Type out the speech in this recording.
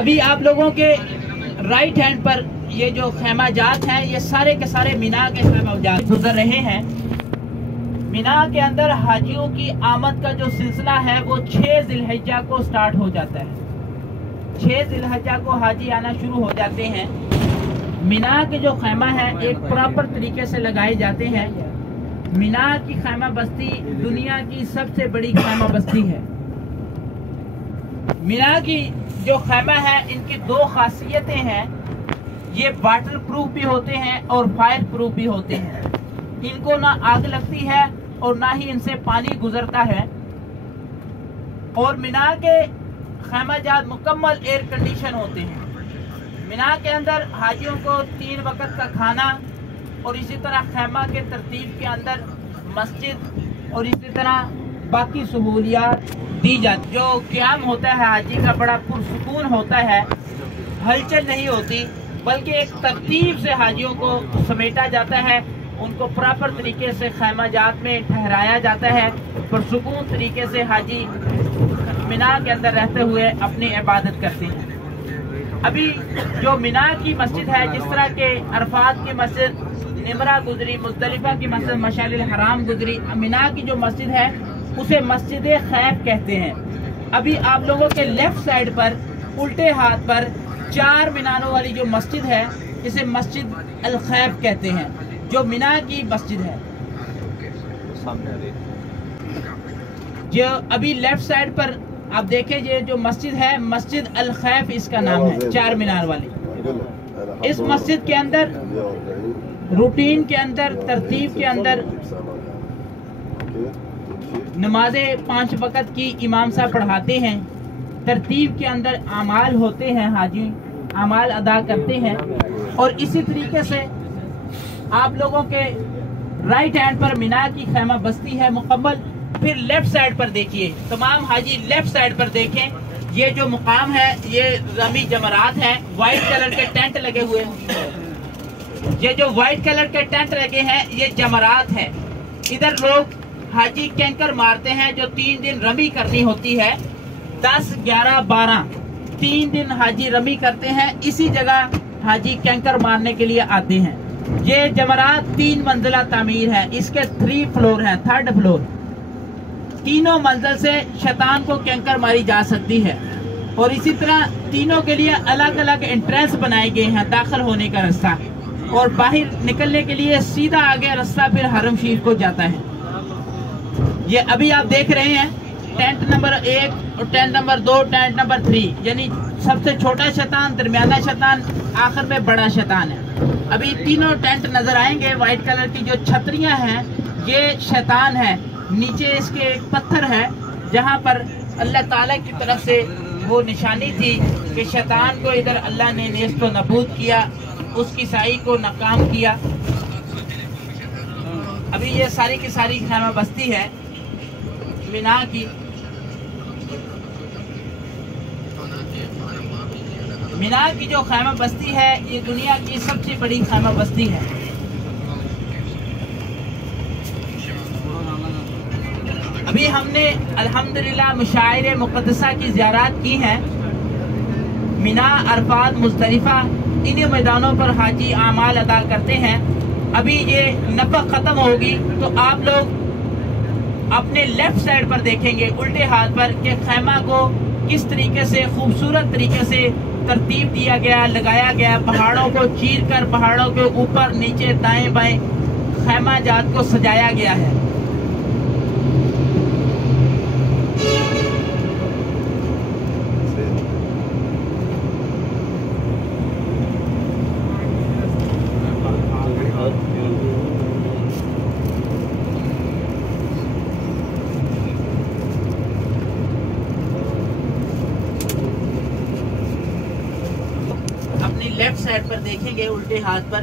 अभी आप लोगों के राइट हैंड पर ये जो खैमाजात हैं, ये सारे के सारे मिना के खैमाजात गुजर रहे हैं। मिना के अंदर हाजियों की आमद का जो सिलसिला है वो 6 जिलहिज्जा को स्टार्ट हो जाता है। 6 जिलहिज्जा को हाजी आना शुरू हो जाते हैं। मिना के जो खैमा है एक प्रॉपर तरीके से लगाए जाते हैं। मिना की खैमा बस्ती दुनिया की सबसे बड़ी खैमा बस्ती है। मिना की जो खैमा है इनकी 2 खासियतें हैं, ये वाटर प्रूफ भी होते हैं और फायर प्रूफ भी होते हैं। इनको ना आग लगती है और ना ही इनसे पानी गुजरता है। और मिना के खैमाजात मुकम्मल एयर कंडीशन होते हैं। मिना के अंदर हाजियों को 3 वक्त का खाना और इसी तरह खैमा के तरतीब के अंदर मस्जिद और इसी तरह बाकी सहूलियात दी जाती। जो क़याम होता है हाजी का बड़ा पुरसुकून होता है, हलचल नहीं होती, बल्कि एक तरतीब से हाजियों को समेटा जाता है। उनको प्रॉपर तरीके से खैमाजात में ठहराया जाता है। पुरसुकून तरीके से हाजी मिना के अंदर रहते हुए अपनी इबादत करते हैं। अभी जो मिना की मस्जिद है, जिस तरह के अरफात की मस्जिद निमरा गुजरी, मुज़दलिफा की मस्जिद मशारिल हराम गुजरी, मिना की जो मस्जिद है उसे मस्जिद खैफ कहते हैं। अभी आप लोगों के लेफ्ट साइड पर उल्टे हाथ पर 4 मीनारों वाली जो मस्जिद है, इसे मस्जिद अल खैफ कहते हैं, जो मिना की मस्जिद है। जो अभी लेफ्ट साइड पर आप देखें, ये जो मस्जिद है मस्जिद अल खैफ इसका नाम है, 4 मीनार वाली। इस मस्जिद के अंदर रूटीन के अंदर तरतीब के अंदर नमाजें 5 वक्त की इमाम साहब पढ़ाते हैं। तरतीब के अंदर अमाल होते हैं, हाजी अमाल अदा करते हैं। और इसी तरीके से आप लोगों के राइट हैंड पर मिना की खैमा बस्ती है मुकम्मल। फिर लेफ्ट साइड पर देखिए, तमाम हाजी लेफ्ट साइड पर देखें। ये जो मुकाम है ये रमी जमरात है, व्हाइट कलर के टेंट लगे हुए हैं। ये जो व्हाइट कलर के टेंट लगे हैं ये जमरात है। इधर लोग हाजी कैंकर मारते हैं, जो 3 दिन रमी करनी होती है। 10, 11, 12 3 दिन हाजी रमी करते हैं। इसी जगह हाजी कैंकर मारने के लिए आते हैं। ये जमरात 3 मंजिला तामीर है, इसके 3 फ्लोर हैं, 3rd फ्लोर। तीनों मंजिल से शैतान को कैंकर मारी जा सकती है। और इसी तरह तीनों के लिए अलग अलग एंट्रेंस बनाए गए हैं, दाखिल होने का रास्ता और बाहर निकलने के लिए सीधा आगे रास्ता फिर हरम शरीफ को जाता है। ये अभी आप देख रहे हैं टेंट नंबर 1 और टेंट नंबर 2, टेंट नंबर 3, यानी सबसे छोटा शैतान, दरमियाना शैतान, आखिर में बड़ा शैतान है। अभी तीनों टेंट नजर आएंगे। व्हाइट कलर की जो छतरियां हैं ये शैतान है। नीचे इसके एक पत्थर है जहां पर अल्लाह ताला की तरफ से वो निशानी थी कि शैतान को इधर अल्लाह ने नेस्त व नबूद किया, उसकी साई को नाकाम किया। अभी ये सारी की सारी खैमा बस्ती है मिना की। मिना की जो खैमा बस्ती है ये दुनिया की सबसे बड़ी खैमा बस्ती है। अभी हमने अल्हम्दुलिल्लाह मुशाइरे मुक़द्दसा की ज़ियारत की हैं। मिना, अरफात, मुज़दलिफा, इन्हीं मैदानों पर हाजी आमाल अदा करते हैं। अभी ये नफ़क़ ख़त्म होगी तो आप लोग अपने लेफ्ट साइड पर देखेंगे उल्टे हाथ पर कि खैमा को किस तरीके से खूबसूरत तरीके से तरतीब दिया गया, लगाया गया। पहाड़ों को चीर कर पहाड़ों के ऊपर नीचे दाएं बाएं खैमा जात को सजाया गया है। लेफ्ट साइड पर देखेंगे उल्टे हाथ पर